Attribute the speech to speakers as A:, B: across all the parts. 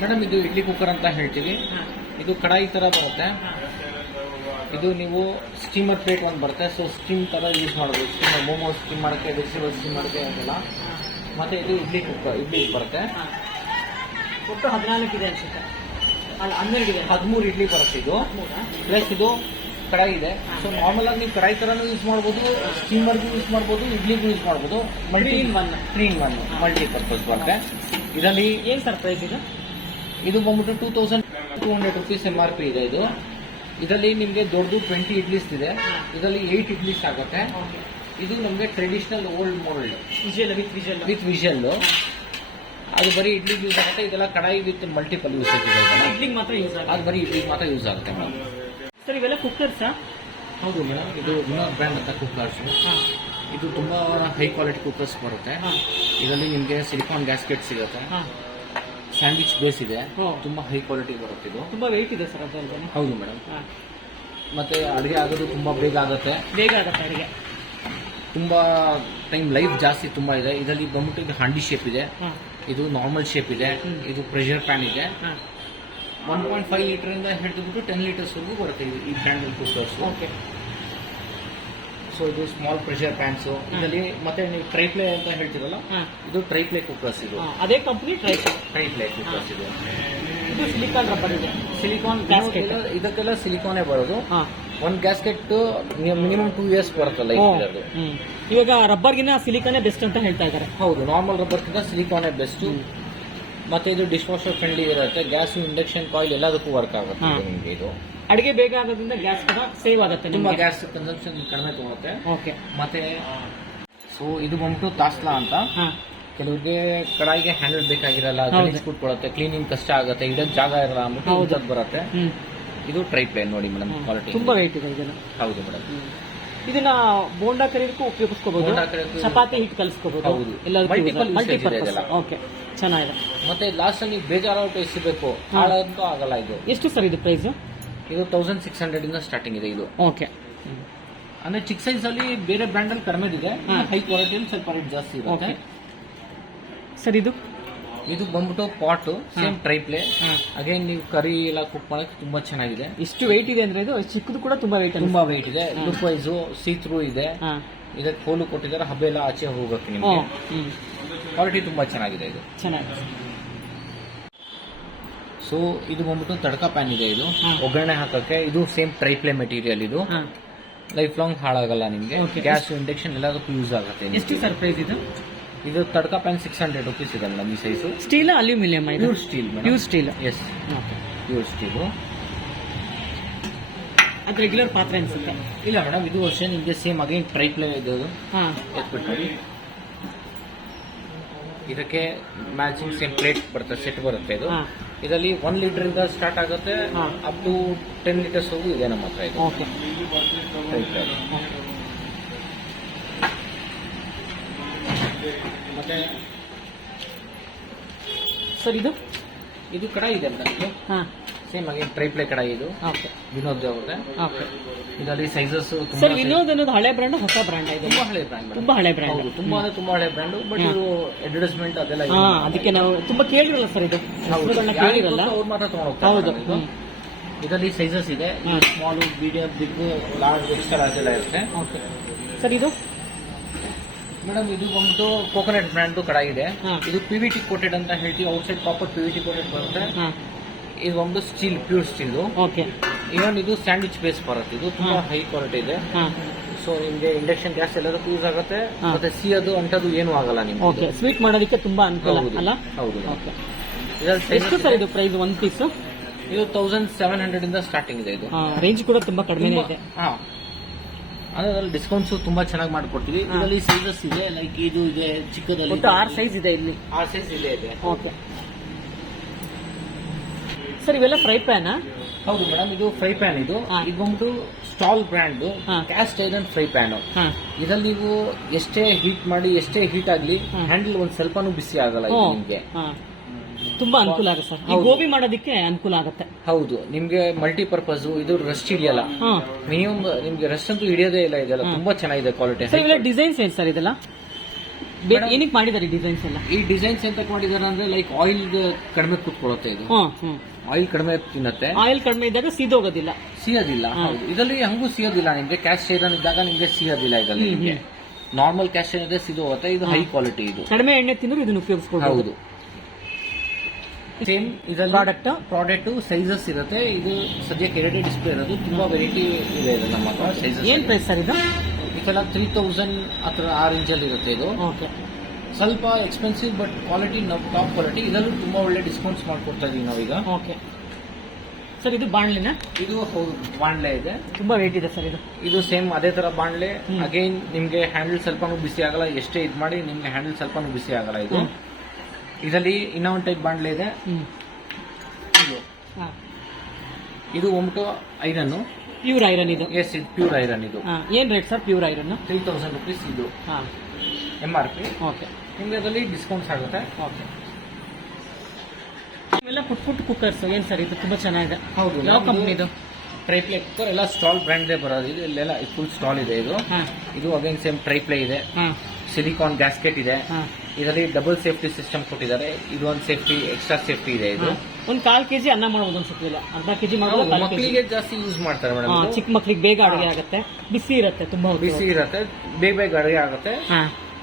A: Madam ಇದು idli cooker ಅಂತ ಹೇಳ್ತೀವಿ. ಇದು ಕಡಾಯಿ ತರ ಬರುತ್ತೆ. ಇದು ನೀವು ಸ್ಟೀಮರ್ ಪ್ಲೇಟ್ ಒಂದು ಬರುತ್ತೆ. ಸೊ ಸ್ಟೀಮ್ ತರ ಯೂಸ್ ಮಾಡ್ಬೋದು. ಸ್ಟೀಮರ್ ಮೋಮೋ ಸ್ಟೀಮ್ ಮಾಡೋಕ್ಕೆ ವೆಜಿಟೇಬಲ್ ಸ್ಟೀಮ್ ಮಾಡಕ್ಕೆ ಅದೆಲ್ಲ. ಮತ್ತೆ ಇದು ಇಡ್ಲಿ ಕುಕ್ಕರ್ ಇಡ್ಲಿ ಬರುತ್ತೆ.
B: ಒಟ್ಟು ಹದಿನಾಲ್ಕು ಇದೆ ಅನ್ಸುತ್ತೆ. ಅಲ್ಲ
A: ಹದಿಮೂರು ಇಡ್ಲಿ ಬರುತ್ತೆ ಇದು? ಪ್ಲಸ್ ಇದು ಕಡಾಯಿ ಇದೆ. ಸೊ ನಾರ್ಮಲ್ ಆಗಿ ನೀವು ಕಡಾಯಿ ತರನು ಯೂಸ್ ಮಾಡ್ಬೋದು ಸ್ಟೀಮರ್ಗೂ ಯೂಸ್ ಮಾಡ್ಬೋದು ಇಡ್ಲಿಗೂ ಯೂಸ್ ಮಾಡ್ಬೋದು. Multi. Three in one multi purpose ಬರುತ್ತೆ. ಇದರಲ್ಲಿ
B: ಏನ್ ಸರ್ ಪ್ರೈಸ್ ಇದು?
A: ಇದು ಬಂದ್ಬಿಟ್ಟು two thousand two hundred rupees M R P ಇದೆ ಇದು. ಇದರಲ್ಲಿ ನಿಮಗೆ ದೊಡ್ಡದು ಟ್ವೆಂಟಿ ಇಡ್ಲಿಸ್ ಇದೆ. ಇದರಲ್ಲಿ ಏಯ್ಟ್ ಇಡ್ಲಿಸ್ ಆಗುತ್ತೆ. ಇದು ನಮಗೆ traditional old mould
B: with with
A: with whistle ಅದು ಬರೀ ಇಡ್ಲಿ ಯೂಸ್ ಆಗುತ್ತೆ. ಇದೆಲ್ಲ ಕಡಾಯಿ ವಿತ್ ಮಲ್ಟಿಪಲ್ ಯೂಸ್.
B: ಇಡ್ಲಿಗೆ ಮಾತ್ರ ಯೂಸ್
A: ಅದು
B: ಆಗುತ್ತೆ
A: ಬರೀ ಇಡ್ಲಿ ಮಾತ್ರ ಯೂಸ್ ಆಗುತ್ತೆ ಮೇಡಮ್.
B: ಸರ್ ಇವೆಲ್ಲ ಕುಕ್ಕರ್ಸ್
A: ಹೌದು ಮೇಡಮ್. ಇದು ವಿನೋದ್ ಬ್ರ್ಯಾಂಡ್ ಅಂತ ಕುಕ್ಕರ್ಸ್ ಇದು ತುಂಬಾ ಹೈ ಕ್ವಾಲಿಟಿ ಕುಕ್ಕರ್ಸ್ ಬರುತ್ತೆ. ಇದರಲ್ಲಿ ನಿಮಗೆ ಸಿಲಿಕಾನ್ ಗ್ಯಾಸ್ಕೆಟ್ ಸಿಗುತ್ತೆ. ಸ್ಯಾಂಡ್ವಿಚ್ ಬೇಸ್ ಇದೆ. ತುಂಬಾ ಹೈ ಕ್ವಾಲಿಟಿ ಬರುತ್ತೆ ಇದು.
B: ತುಂಬಾ ವೆಯ್ಟ್ ಇದೆ ಸರ್ ಅದರಲ್ಲಿ
A: ಹೌದು ಮೇಡಮ್ ಮತ್ತೆ ಅಡುಗೆ ಆಗೋದು ತುಂಬಾ ಬೇಗ ಆಗುತ್ತೆ.
B: ಬೇಗ ಆಗುತ್ತೆ ಅಡಿಗೆ.
A: ತುಂಬಾ ಟೈಮ್ ಲೈಫ್ ಜಾಸ್ತಿ ತುಂಬಾ ಇದೆ. ಇದರಲ್ಲಿ ಬಂದ್ಬಿಟ್ಟು ಇದು ಹಂಡಿ ಶೇಪ್ ಇದೆ.
B: ಹಾಂ.
A: ಇದು ನಾರ್ಮಲ್ ಶೇಪ್ ಇದೆ.
B: ಹ್ಮ್.
A: ಇದು ಪ್ರೆಷರ್ ಪ್ಯಾನ್ ಇದೆ.
B: ಹಾಂ.
A: ಒನ್ ಪಾಯಿಂಟ್ ಫೈವ್ ಲೀಟರ್ ಇಂದ ಹಿಡಿದ್ಬಿಟ್ಟು ಟೆನ್ ಲೀಟರ್ಸ್ ವರೆಗೂ ಬರುತ್ತೆ ಇದು ಈ ಬ್ರ್ಯಾಂಡ್ ಕುಕ್ಕರ್ಸ್
B: ಓಕೆ
A: ಸೊ ಇದು ಸ್ಮಾಲ್ ಪ್ರೆಷರ್ ಪ್ಯಾನ್ಸ್ ಇದರಲ್ಲಿ ಮತ್ತೆ ನೀವು ಟ್ರೈಪ್ಲೇ ಅಂತ ಹೇಳ್ತೀರಲ್ಲ ಇದು ಟ್ರೈಪ್ಲೇ ಕುಕ್ಕರ್ಸ್ ಇದು.
B: ಅದೇ ಕಂಪ್ನಿ ಟ್ರೈಪ್ಲೇ
A: ಟ್ರೈಪ್ಲೆ ಕುಕ್ಕರ್ಸ್ ಇದು.
B: ಇದು ಸಿಲಿಕಾನ್ ರಬ್ಬರ್ ಇದೆ.
A: ಸಿಲಿಕಾನ್
B: ಗ್ಯಾಸ್ಕೆಟ್
A: ಇದಕ್ಕೆಲ್ಲ ಸಿಲಿಕಾನೇ ಬರೋದು. ಒಂದ್ ಗ್ಯಾಸ್ಕೆಟ್ ಮಿನಿಮಮ್ ಟೂ ಇಯರ್ಸ್
B: ಬರುತ್ತಲ್ಲ ಇವಾಗ ರಬ್ಬರ್ಗಿನ ಸಿಲಿಕಾನೇ ಬೆಸ್ಟ್ ಅಂತ ಹೇಳ್ತಾ ಇದ್ದಾರೆ.
A: ಹೌದು ನಾರ್ಮಲ್ ರಬ್ಬರ್ಗಿಂತ ಸಿಲಿಕಾನೇ ಬೆಸ್ಟ್ ಮತ್ತೆ ಇದು ಡಿಶ್ ವಾಷರ್ ಫ್ರೆಂಡ್ಲಿ ಇರುತ್ತೆ. ಗ್ಯಾಸ್ ಇಂಡಕ್ಷನ್ ಕಾಯಿಲ್ ಎಲ್ಲದಕ್ಕೂ ವರ್ಕ್ ಆಗುತ್ತೆ
B: ಹಾ.
A: ನಿಮ್ಗೆ ಇದು.
B: ಅಡಿಗೆ ಬೇಗ ಆಗೋದ್ರಿಂದ ಗ್ಯಾಸ್ ಕೂಡ ಸೇವ್ ಆಗುತ್ತೆ
A: ತುಂಬಾ
B: ನಿಮಗೆ
A: ಗ್ಯಾಸ್ ಕನ್ಸಂಪ್ಷನ್ ಕಡಿಮೆ ತಗೊಳುತ್ತೆ.
B: ಓಕೆ
A: ಮತ್ತೆ ಸೊ ಇದು ಬಂದ್ಬಿಟ್ಟು ತಾಸ್ಲಾ ಅಂತ.
B: ಕೆಲವರಿಗೆ
A: ಕೆಲವ್ರಿಗೆ ಕಡಾಯಿಗೆ ಹ್ಯಾಂಡಲ್ ಬೇಕಾಗಿರಲ್ಲ
B: ಹೌದು.
A: ಗಲೀಜ್ ಕೂತ್ಕೊಳ್ಳುತ್ತೆ ಕ್ಲೀನಿಂಗ್ ಕಷ್ಟ ಆಗುತ್ತೆ. ಇಡೋದ್ ಜಾಗ ಇರಲ್ಲ ಅಂದ್ಬಿಟ್ಟು
B: ಹೌದು.
A: ಬರುತ್ತೆ.
B: ಹ್ಮ್.
A: ಇದು ಟ್ರೈ ಪ್ಲೇನ್ ನೋಡಿ ಮೇಡಮ್ ಕ್ವಾಲಿಟಿ
B: ತುಂಬಾ ರೇಟ್ ಇದೆ ಇದನ್ನ
A: ಹೌದು ಮೇಡಮ್
B: ಇದನ್ನ ಬೋಂಡಾ ಕರಿಯೋದಕ್ಕೂ ಉಪಯೋಗಿಸ್ಕೋಬಹುದು
A: ಬೋಂಡಾ
B: ಚಪಾತಿ ಹಿಟ್ಟು ಕಲಿಸ್ಕೋಬಹುದು
A: ಹೌದು. Multiple ಮಲ್ಟಿಪರ್ಪಸ್ ಇದೆ ಇದೆಲ್ಲ.
B: ಓಕೆ ಚೆನ್ನಾಗಿದೆ.
A: ಮತ್ತೆ ಲಾಸ್ಟ್ ಅಲ್ಲಿ ನೀವು ಬೇಜಾರಾಗಿ ಟೇಸ್ಟಿಬೇಕು ಹಾಳಂತೂ ಆಗಲ್ಲ ಇದು.
B: ಎಷ್ಟು ಸರ್ ಇದು ಪ್ರೈಸ್
A: ಇದು ತೌಸಂಡ್ ಸಿಕ್ಸ್ ಹಂಡ್ರೆಡ್ ಇಂದ ಸ್ಟಾರ್ಟಿಂಗ್ ಇದೆ ಇದು.
B: ಓಕೆ.
A: ಅಂದ್ರೆ ಚಿಕ್ಕ ಸೈಜ್ ಅಲ್ಲಿ ಬೇರೆ ಬ್ರ್ಯಾಂಡ್ ಅಲ್ಲಿ ಕಡಿಮೆ ಇದೆ
B: ಹಾ.
A: ಕ್ವಾಲಿಟಿಯಲ್ಲಿ ಸ್ವಲ್ಪ ರೇಟ್ ಜಾಸ್ತಿ ಇರುತ್ತೆ.
B: ಓಕೆ. ಸರ್ ಇದು?
A: ಇದು ಬಂದ್ಬಿಟ್ಟು pot same try
B: play
A: again ನೀವು ಕರಿ ಎಲ್ಲ ಕುಕ್ ಮಾಡಕ್ಕೆ ತುಂಬಾ ಚೆನ್ನಾಗಿದೆ.
B: ಇಷ್ಟು ವೆಯ್ಟ್ ಇದೆ ಅಂದ್ರೆ ಇದು? ಚಿಕ್ಕದು ಕೂಡ ತುಂಬಾ ವೆಯ್ಟ್
A: ತುಂಬಾ ವೆಯ್ಟ್ ಇದೆ. ಲುಕ್ ವೈಸ್ ಸೀತ್ರೂ ಇದೆ. ಇದಕ್ಕೆ ಕೋಲು ಕೊಟ್ಟಿದ್ದಾರೆ ಹಬ್ಬ ಎಲ್ಲ ಆಚೆ ಹೋಗುತ್ತೆ ನಿಮಗೆ. ಕ್ವಾಲಿಟಿ ತುಂಬಾ ಚೆನ್ನಾಗಿದೆ ಇದು.
B: ಚೆನ್ನಾಗಿದೆ.
A: ಸೊ ಇದು ಬಂದ್ಬಿಟ್ಟು ತಡ್ಕ ಪ್ಯಾನ್ ಇದೆ ಇದು. ಒಗ್ಗರಣೆ ಹಾಕಕ್ಕೆ ಇದು ಸೇಮ್ ಟ್ರೈಪ್ಲೆ ಮೆಟೀರಿಯಲ್ ಇದು. ಲೈಫ್ ಲಾಂಗ್ ಹಾಳಾಗಲ್ಲ ನಿಮಗೆ. ಗ್ಯಾಸ್ ಇಂಡಕ್ಷನ್ ಎಲ್ಲದಕ್ಕೂ ಯೂಸ್ ಆಗುತ್ತೆ.
B: ಎಷ್ಟು ಸರ್ ಪ್ರೈಸ್ ಇದು?
A: ಇದು tadka pan six hundred rupees ಇದೆ ಮೇಡಮ್ ಈ ಸೈಜು
B: ಸ್ಟೀಲ್ ಅಲ್ಯೂಮಿನಿಯಂ ಇದು?
A: Pure steel
B: pure steel
A: yes pure steel
B: ಅದು ರೆಗ್ಯುಲರ್ ಪಾತ್ರೆ ಅನ್ಸುತ್ತೆ.
A: ಇಲ್ಲ ಮೇಡಮ್ ಇದು ವರ್ಷ ನಿಮಗೆ ಸೇಮ್ ಟ್ರೈಪ್ಲೆ ಇದು.
B: ಹಾಂ.
A: ಎತ್ಬಿಟ್ಟು ಇದಕ್ಕೆ ಮ್ಯಾಚಿಂಗ್ ಸೇಮ್ ಪ್ಲೇಟ್ ಬರುತ್ತೆ ಸೆಟ್ ಬರುತ್ತೆ ಇದು. ಇದರಲ್ಲಿ ಒನ್ ಲೀಟರ್ ಇಂದ ಸ್ಟಾರ್ಟ್ ಆಗುತ್ತೆ. ಅಪ್ ಟು ಟೆನ್ ಲೀಟರ್ಸ್ ಹೋಗಿ ಇದೆ ನಮ್ಮ ಹತ್ರ ಇದು. ಮತ್ತೆ
B: ಸರ್ ಇದು?
A: ಇದು ಕಡ ಇದೆ ಅಂತ ಇದು. ಸೇಮ್ ಆಗಿ ಟ್ರೈಪ್ಲೆ ಕಡಾಯಿ ಇದು.
B: ಓಕೆ
A: ವಿನೋದ್ ಅವ್ರದ್ದೆ.
B: ಓಕೆ
A: ಇದರಲ್ಲಿ ಸೈಜಸ್
B: ಸರ್. ವಿನೋದ್ ಅನ್ನೋದು ಹಳೆ ಬ್ರ್ಯಾಂಡ್ ಹೊಸ ಬ್ರ್ಯಾಂಡ್ ಇದು?
A: ತುಂಬಾ ಹಳೆ ಬ್ರ್ಯಾಂಡ್
B: ತುಂಬಾ ಹಳೆ ಬ್ರ್ಯಾಂಡ್
A: ಹೌದು ತುಂಬಾ ಅಂದ್ರೆ ತುಂಬಾ ಹಳೆ ಬ್ರ್ಯಾಂಡ್ ಬಟ್ ಇದು ಅಡ್ವರ್ಟೈಸ್ಮೆಂಟ್ ಅದೆಲ್ಲ
B: ಹಾ ಅದಕ್ಕೆ ನಾವು ತುಂಬಾ ಕೇಳಿರಲ್ಲ ಸರ್ ಇದು. ಹೆಸರುಗಳನ್ನ ಕೇಳಿರಲ್ಲ.
A: ಅವ್ರು ಮಾತ್ರ
B: ಹೌದು.
A: ತಗೊಂಡು
B: ಹ್ಮ್.
A: ಇದರಲ್ಲಿ ಸೈಜಸ್ ಇದೆ. Small medium big large extra large ಎಲ್ಲ ಇರುತ್ತೆ.
B: ಓಕೆ ಸರ್ ಇದು?
A: ಮೇಡಮ್ ಇದು ಬಂದು ಕೋಕೋನಟ್ ಬ್ರ್ಯಾಂಡ್ ಕಡ ಇದೆ. ಇದು ಪಿ ವಿ ಟಿ ಕೋಟೆಡ್ ಅಂತ ಹೇಳ್ತೀವಿ. Outside copper P V T coated ಬರುತ್ತೆ. ಇದು ಒಂದು steel pure steel
B: okay
A: even ಇದು ಸ್ಯಾಂಡ್ವಿಚ್ ಬೇಸ್ ಬರುತ್ತೆ. ಇದು ತುಂಬಾ
B: ಹೈ.
A: ಕ್ವಾಲಿಟಿ ಇದೆ.
B: ಹಾಂ.
A: ಸೊ ನಿಮ್ಗೆ ಇಂಡಕ್ಷನ್ ಗ್ಯಾಸ್ ಎಲ್ಲದಕ್ಕೂ ಯೂಸ್ ಆಗುತ್ತೆ.
B: ಮತ್ತೆ
A: ಮತ್ತೆ ಅದು ಅಂಟದು ಏನು ಆಗಲ್ಲ ನಿಮ್ಗೆ.
B: ಓಕೆ
A: ಇದು.
B: ಸ್ವೀಟ್ ಮಾಡೋದಕ್ಕೆ ತುಂಬಾ ಅನುಕೂಲ
A: ಹೌದು.
B: ಅಲ್ಲ?
A: ಹೌದು.
B: ಓಕೆ
A: ಇದ್ರಲ್ಲಿ
B: ಎಷ್ಟು ಸರ್
A: ಇದು.
B: ಪ್ರೈಸ್ ಒನ್ ಪೀಸ್
A: ಇದು ತೌಸಂಡ್ ಸೆವೆನ್ ಹಂಡ್ರೆಡ್ ಇಂದ ಸ್ಟಾರ್ಟಿಂಗ್ ಇದೆ ಇದು.
B: ರೇಂಜ್ ಕೂಡ ತುಂಬಾ ಕಡಿಮೆ
A: ತುಂಬಾ-
B: ಇದೆ.
A: ಹಾ. ಅಂದ್ರೆ ಅದ್ರಲ್ಲಿ ಡಿಸ್ಕೌಂಟ್ಸ್ ತುಂಬಾ ಚೆನ್ನಾಗಿ ಮಾಡ್ಕೊಡ್ತೀವಿ.
B: ಹಾ.
A: ಇದರಲ್ಲಿ ಸೈಜಸ್ ಇದೆ. ಲೈಕ್ ಇದು ಇದೆ ಚಿಕ್ಕದಲ್ಲಿ
B: ಒಟ್ಟು ಆರು ಸೈಜ್ ಇದೆ ಇಲ್ಲಿ.
A: ಆರ್ ಸೈಜ್ ಇದೆ ಇದೆ.
B: ಓಕೆ ಸರ್ ಇವೆಲ್ಲ ಫ್ರೈ ಪ್ಯಾನ್
A: ಹೌದು ಮೇಡಮ್ ಇದು ಫ್ರೈ ಪ್ಯಾನ್ ಇದು.
B: ಇದೊಂದು
A: ಇದು ಬಂದ್ಬಿಟ್ಟು Stahl brand. Cast iron fry pan ಇದ್ರಲ್ಲಿ ನೀವು ಎಷ್ಟೇ ಹೀಟ್ ಮಾಡಿ ಎಷ್ಟೇ ಹೀಟ್ ಆಗ್ಲಿ ಹ್ಯಾಂಡಲ್ ಒಂದ್ ಸ್ವಲ್ಪನೂ ಬಿಸಿ ಆಗಲ್ಲ ಇದು ನಿಮ್ಗೆ.
B: ತುಂಬಾ ಅನುಕೂಲ ಆಗುತ್ತೆ ಸರ್. ಈ ಗೋಬಿ ಮಾಡೋದಕ್ಕೆ ಅನುಕೂಲ ಆಗುತ್ತೆ.
A: ಹೌದು. ನಿಮ್ಗೆ ಮಲ್ಟಿಪರ್ಪಸ್ ಇದು ರಸ್ಟ್ ಹಿಡಿಯಲ್ಲ. ಮಿನಿಮಮ್ ನಿಮ್ಗೆ ರಸ್ಟ್ ಅಂತೂ ಹಿಡಿಯೋದೇ ಇಲ್ಲ ಇದೆಲ್ಲ. ತುಂಬಾ ಚೆನ್ನಾಗಿದೆ ಕ್ವಾಲಿಟಿ
B: ಸರ್ ಇವೆಲ್ಲ ಡಿಸೈನ್ಸ್ ಏನು ಸರ್ ಇದೆಲ್ಲ? ಏನಕ್ಕೆ ಮಾಡಿದ್ದಾರೆ ಡಿಸೈನ್ಸ್ ಎಲ್ಲ?
A: ಈ ಡಿಸೈನ್ಸ್ ಎಂತ ಮಾಡಿದಾರೆ ಅಂದ್ರೆ ಲೈಕ್ ಆಯಿಲ್ ಕಡಿಮೆ ಕೂತ್ಕೊಳ್ಳುತ್ತೆ ಇದು. ಆಯಿಲ್ ಕಡಿಮೆ ತಿನ್ನತ್ತೆ.
B: ಆಯಿಲ್ ಕಡಿಮೆ ಇದ್ದಾಗ ಸೀದೋಗೋದಿಲ್ಲ.
A: ಸಿಯೋದಿಲ್ಲ. ಹೌದು. ಇದರಲ್ಲಿ ಹಂಗೂ ಸಿಯೋದಿಲ್ಲ. ನಿಮ್ಗೆ ಕ್ಯಾಶ್ ಐರನ್ ಇದ್ದಾಗ ನಿಮ್ಗೆ ಸಿಯೋದಿಲ್ಲ ಇದರಲ್ಲಿ ನಿಮ್ಗೆ. ನಾರ್ಮಲ್ ಕ್ಯಾಶ್ ಇದೆ ಸಿದು ಹೋಗುತ್ತೆ ಇದು ಹೈ. ಕ್ವಾಲಿಟಿ ಇದು.
B: ಕಡಿಮೆ ಎಣ್ಣೆ ತಿಂದ್ರು ಇದನ್ನ ಉಪಯೋಗಿಸ್ಬೋದು
A: ಹೌದು. ಸೇಮ್ ಇದರಲ್ಲಿ
B: ಪ್ರಾಡಕ್ಟ್
A: ಪ್ರಾಡಕ್ಟ್ ಸೈಜಸ್ ಇರುತ್ತೆ. ಇದು ಸದ್ಯಕ್ಕೆ ಎರಡೇ ಡಿಸ್ಪ್ಲೇ ಇರೋದು. ತುಂಬಾ ವೆರೈಟಿ ಇದೆ ಇದು ನಮ್ಮ ಹತ್ರ ಸೈಜಸ್
B: ಏನ್ ಪ್ರೈಸ್ ಸರ್ ಇದು?
A: ಇದೆಲ್ಲ ತ್ರೀ ತೌಸಂಡ್ ಹತ್ರ ಆ ರೇಂಜಲ್ಲಿ ಇರುತ್ತೆ ಇದು.
B: ಓಕೆ
A: ಸ್ವಲ್ಪ expensive but quality top quality ಇದರಲ್ಲೂ ತುಂಬಾ ಒಳ್ಳೆ ಡಿಸ್ಕೌಂಟ್ಸ್ ಮಾಡ್ಕೊಡ್ತಾ ಇದೀವಿ ನಾವೀಗ.
B: ಓಕೆ ಸರ್ ಇದು ಬಾಣ್ಲಿನ?
A: ಇದು ಹೌದು ಬಾಣ್ಲೆ ಇದೆ.
B: ತುಂಬಾ ವೇಟ್ ಇದೆ ಸರ್ ಇದು.
A: ಇದು ಸೇಮ್ ಅದೇ ತರ ಬಾಣ್ಲೆ. ಅಗೈನ್ ನಿಮ್ಗೆ ಹ್ಯಾಂಡಲ್ ಸ್ವಲ್ಪ ಬಿಸಿ ಆಗಲ್ಲ. ಎಷ್ಟೇ ಇದು ಮಾಡಿ ನಿಮ್ಗೆ ಹ್ಯಾಂಡಲ್ ಸ್ವಲ್ಪ ಬಿಸಿ ಆಗಲ್ಲ ಇದು. ಇದರಲ್ಲಿ ಇನ್ನೊಂದು ಟೈಪ್ ಬಾಣ್ಲೆ ಇದೆ. ಇದು. ಇದು ಒಮ್ಟು ಐರನ್.
B: ಪ್ಯೂರ್ ಐರನ್ ಇದು.
A: ಎಸ್ ಇದು ಪ್ಯೂರ್ ಐರನ್ ಇದು.
B: ಏನ್ rate sir pure iron
A: three thousand rupees ಇದು.
B: ಹಾ.
A: ಎಂ ಆರ್ ಪಿ
B: ಓಕೆ
A: ನಿಮ್ಗೆ ಅದರಲ್ಲಿ ಡಿಸ್ಕೌಂಟ್ಸ್ ಆಗುತ್ತೆ.
B: ಓಕೆ ಇವೆಲ್ಲ ಪುಟ್ ಪುಟ್ ಕುಕ್ಕರ್ಸ್ ಏನ್ ಸರ್ ಇದು ತುಂಬಾ ಚೆನ್ನಾಗಿದೆ?
A: ಹೌದು
B: ಯಾವ ಕಂಪ್ನಿದು
A: ಟ್ರೈಪ್ಲೇ ಕುಕ್ಕರ್ ಎಲ್ಲ ಸ್ಟಾಲ್ ಬ್ರ್ಯಾಂಡ್ ಬರೋದು. ಇದು ಇಲ್ಲೆಲ್ಲ ಫುಲ್ ಸ್ಟಾಲ್ ಇದೆ ಇದು. ಇದು ಅಗೇನ್ ಸೇಮ್ ಟ್ರೈಪ್ಲೇ ಇದೆ. ಸಿಲಿಕಾನ್ ಗ್ಯಾಸ್ಕೆಟ್ ಇದೆ. ಇದರಲ್ಲಿ ಡಬಲ್ ಸೇಫ್ಟಿ ಸಿಸ್ಟಮ್ ಕೊಟ್ಟಿದ್ದಾರೆ. ಇದು ಒಂದು ಸೇಫ್ಟಿ ಎಕ್ಸ್ಟ್ರಾ ಸೇಫ್ಟಿ ಇದೆ ಇದು.
B: ಒಂದು ಕಾಲ್ ಕೆಜಿ ಅನ್ನ ಮಾಡ್ಬೋದು ಅನ್ಸುತ್ತಿಲ್ಲ ಅರ್ಧ ಕೆಜಿ ಮಾಡ್ಬೋದು
A: ಮಕ್ಕಳಿಗೆ ಜಾಸ್ತಿ ಯೂಸ್ ಮಾಡ್ತಾರೆ ಮೇಡಮ್
B: ಚಿಕ್ಕ ಮಕ್ಕಳಿಗೆ ಬೇಗ ಅಡುಗೆ ಆಗುತ್ತೆ. ಬಿಸಿ ಇರುತ್ತೆ ತುಂಬಾ
A: ಬಿಸಿ ಇರುತ್ತೆ ಬೇಗ ಬೇಗ ಅಡುಗೆ ಆಗುತ್ತೆ.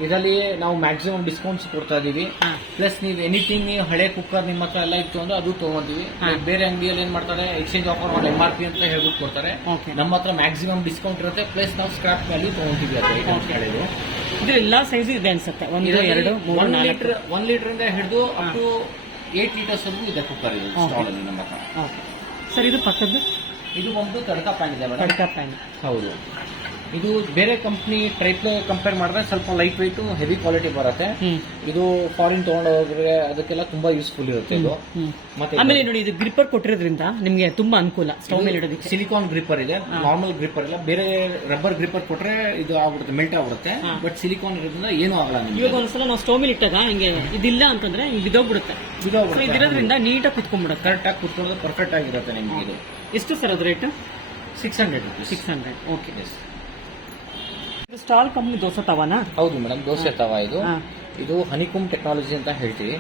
A: ಇದರಲ್ಲಿ ನಾವು ಮ್ಯಾಕ್ಸಿಮಮ್ ಡಿಸ್ಕೌಂಟ್ಸ್ ಕೊಡ್ತಾ ಇದೀವಿ. ಪ್ಲಸ್ ನೀವು ಎನಿಥಿಂಗ್ ನೀವು ಹಳೆ ಕುಕ್ಕರ್ ನಿಮ್ಮ ಹತ್ರ ಎಲ್ಲ ಇತ್ತು ಅಂದ್ರೆ ಅದು ತಗೊಂತೀವಿ. ಬೇರೆ ಅಂಗಡಿಯಲ್ಲಿ ಏನ್ ಮಾಡ್ತಾರೆ ಎಕ್ಸ್ಚೇಂಜ್ ಆಫರ್ ಮಾಡಿ ಎಂ ಆರ್ ಪಿ ಅಂತ ಹೇಳ್ಬಿಟ್ಟು ಕೊಡ್ತಾರೆ. ನಮ್ಮ ಹತ್ರ ಮ್ಯಾಕ್ಸಿಮಮ್ ಡಿಸ್ಕೌಂಟ್ ಇರುತ್ತೆ ಪ್ಲಸ್ ನಾವು ಸ್ಕ್ರಾಪ್ ವ್ಯಾಲ್ಯೂ ತಗೊಂತೀವಿ ಅದು ಐಟಮ್ಸ್. ಹೇಳಿದ್ರು
B: ಇದು ಎಲ್ಲಾ ಸೈಜ್ ಇದೆ ಅನ್ಸುತ್ತೆ. ಒಂದು ಎರಡು
A: ಒನ್ ಲೀಟರ್ ಒನ್ ಲೀಟರ್ ಇಂದ ಹಿಡಿದು. ಅಪ್ ಟು ಏಟ್ ಲೀಟರ್ಸ್ ವರೆಗೂ ಇದೆ ಕುಕ್ಕರ್ ಇದು ಸ್ಟಾಲ್ ಅಲ್ಲಿ ನಮ್ಮ ಹತ್ರ.
B: ಸರ್ ಇದು ಪಕ್ಕದ್ದು?
A: ಇದು ಒಂದು ತಡಕ ಪ್ಯಾನ್ ಇದೆ ಮೇಡಮ್
B: ತಡಕ ಪ್ಯಾನ್
A: ಹೌದು. ಇದು ಬೇರೆ ಕಂಪ್ನಿ ಟ್ರೈಪ್ಲೆ ಕಂಪೇರ್ ಮಾಡಿದ್ರೆ ಸ್ವಲ್ಪ ಲೈಟ್ ವೆಯ್ಟ್ ಹೆವಿ ಕ್ವಾಲಿಟಿ ಬರುತ್ತೆ ಇದು ಫಾರಿನ್ ತಗೊಂಡು ಹೋದ್ರೆ ಅದಕ್ಕೆಲ್ಲ ತುಂಬಾ ಯೂಸ್ಫುಲ್ ಇರುತ್ತೆ ಇದು. ಮತ್ತೆ
B: ಆಮೇಲೆ ನೋಡಿ ಇದು ಗ್ರಿಪ್ಪರ್ ಕೊಟ್ಟಿರೋದ್ರಿಂದ ನಿಮಗೆ ತುಂಬಾ ಅನುಕೂಲ ಸ್ಟವ್ ಮೇಲೆ ಇಡೋದಕ್ಕೆ.
A: ಸಿಲಿಕಾನ್ ಗ್ರಿಪ್ಪರ್ ಇದೆ. ನಾರ್ಮಲ್ ಗ್ರಿಪ್ಪರ್ ಇಲ್ಲ. ಬೇರೆ ರಬ್ಬರ್ ಗ್ರಿಪ್ಪರ್ ಕೊಟ್ರೆ ಇದು ಆಗ್ಬಿಡುತ್ತೆ ಮೆಲ್ಟ್ ಆಗ್ಬಿಡುತ್ತೆ. ಬಟ್ ಸಿಲಿಕಾನ್ ಇರೋದ್ರಿಂದ ಏನೂ ಆಗಲ್ಲ
B: ಇವಾಗ ಒಂದ್ಸಲ ನಾವು ಸ್ಟವ್ ಮೇಲೆ ಇಟ್ಟಾಗ ಹಿಂಗೆ ಇದಿಲ್ಲ ಅಂತಂದ್ರೆ ಹಿಂಗೆ ಬಿದ್ದೋಗ್ಬಿಡುತ್ತೆ ಸೊ ಇದಿರೋದ್ರಿಂದ ನೀಟಾಗಿ ಕುತ್ಕೊಂಡ್ಬಿಡುತ್ತೆ.
A: ಕರೆಕ್ಟ್ ಆಗಿ ಕುತ್ಕೊಂಡ್ರೆ ಪರ್ಫೆಕ್ಟ್ ಆಗಿರುತ್ತೆ ನಿಮ್ಗೆ ಇದು.
B: ಎಷ್ಟು ಸರ್ ಅದು rate
A: six hundred rupees
B: six hundred okay Stahl company dosa ತವಾನಾ?
A: ಹೌದು ಮೇಡಮ್ ದೋಸೆ ತವ ಇದು. ಇದು ಹನಿಕುಮ್ ಟೆಕ್ನಾಲಜಿ ಅಂತ ಹೇಳ್ತೀವಿ.